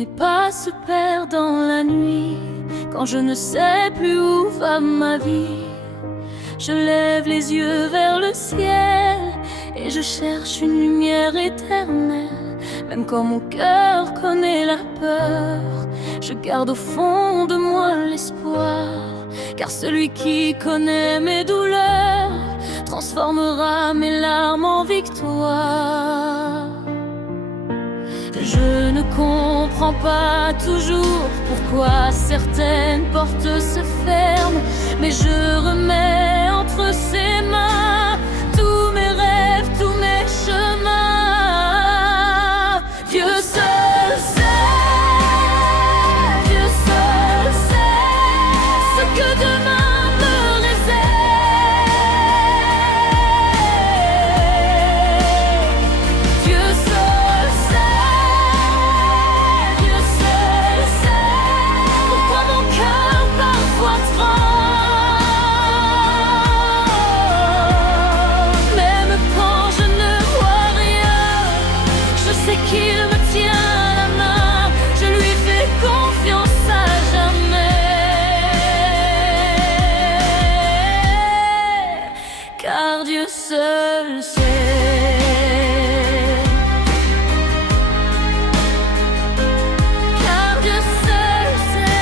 mes pas se perdent dans la nuit, quand je ne sais plus où va ma vie. Je lève les yeux vers le ciel et je cherche une lumière éternelle. Même quand mon cœur connaît la peur, je garde au fond de moi l'espoir. Car celui qui connaît mes douleurs transformera mes larmes en victoire. Je ne comprends pas toujours pourquoi certaines portes se ferment, mais je remets entre ses mains tous mes rêves, tous mes chemins. Dieu seul sait, Dieu seul sait ce que demain me réserve. Dieu seul sait, Dieu seul sait pourquoi mon cœur parfois tremble. Même quand je ne vois rien, je sais qu'il me tient la main. Je lui fais confiance à jamais, car Dieu seul sait. Car Dieu seul sait.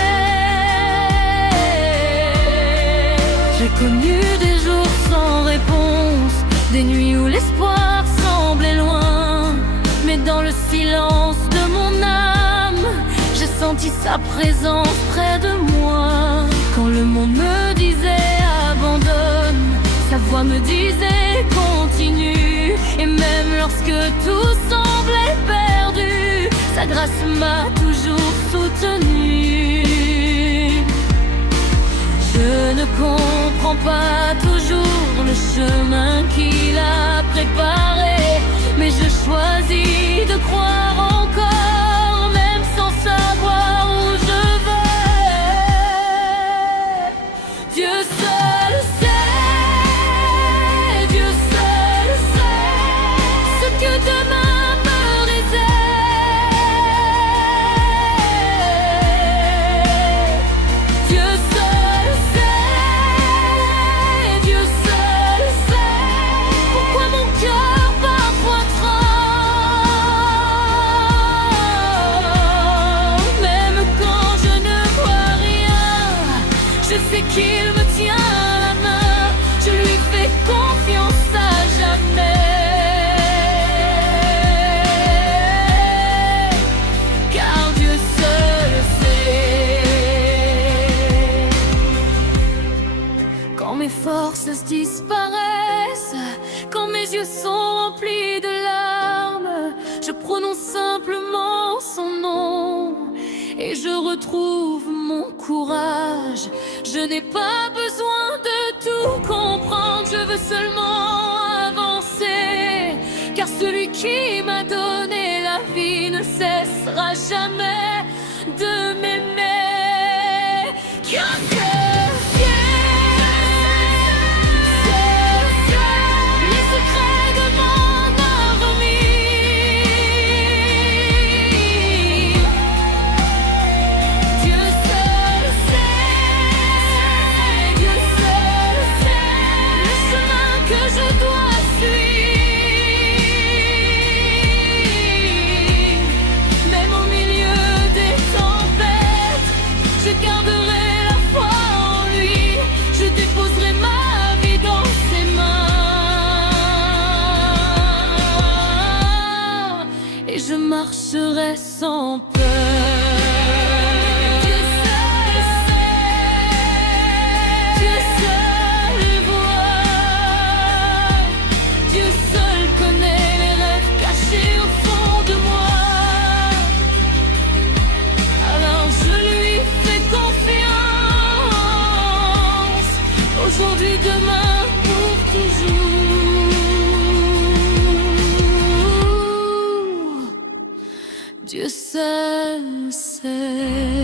J'ai connu des jours sans réponse, des nuits où l'espoir semblait loin, mais dans le silence de mon âme, j'ai senti sa présence près de moi. Quand le monde me disait abandonne, sa voix me disait continue. Et même lorsque tout semblait perdu, sa grâce m'a toujours soutenu. Je ne comprends pas toujours le chemin qu'il a préparé, mais je choisis de croire encore, même sans savoir où je vais. Dieu seul sait, Dieu seul sait ce que demain me réserve. Dieu seul sait, Dieu seul sait pourquoi mon cœur parfois tremble. Même quand je ne vois rien, je sais qu'il me tient la main. Je lui fais confiance à jamais, car Dieu seul sait. Quand mes forces disparaissent, quand mes yeux sont remplis de larmes, je prononce simplement son nom et je retrouve mon courage. Je n'ai pas besoin de tout comprendre, je veux seulement avancer, car celui qui m'a donné la vie ne cessera jamais de m'aimer. Car Dieu sait les secrets de mon avenir. Dieu seul sait, Dieu seul sait le chemin que je dois suivre. Même au milieu des tempêtes, je garderai la foi en lui. Je déposerai ma vie dans ses mains et je marcherai sans peur. Dieu seul sait, Dieu seul voit, Dieu seul connaît les rêves cachés au fond de moi. Alors je lui fais confiance, aujourd'hui, demain, pour toujours. Dieu seul sait.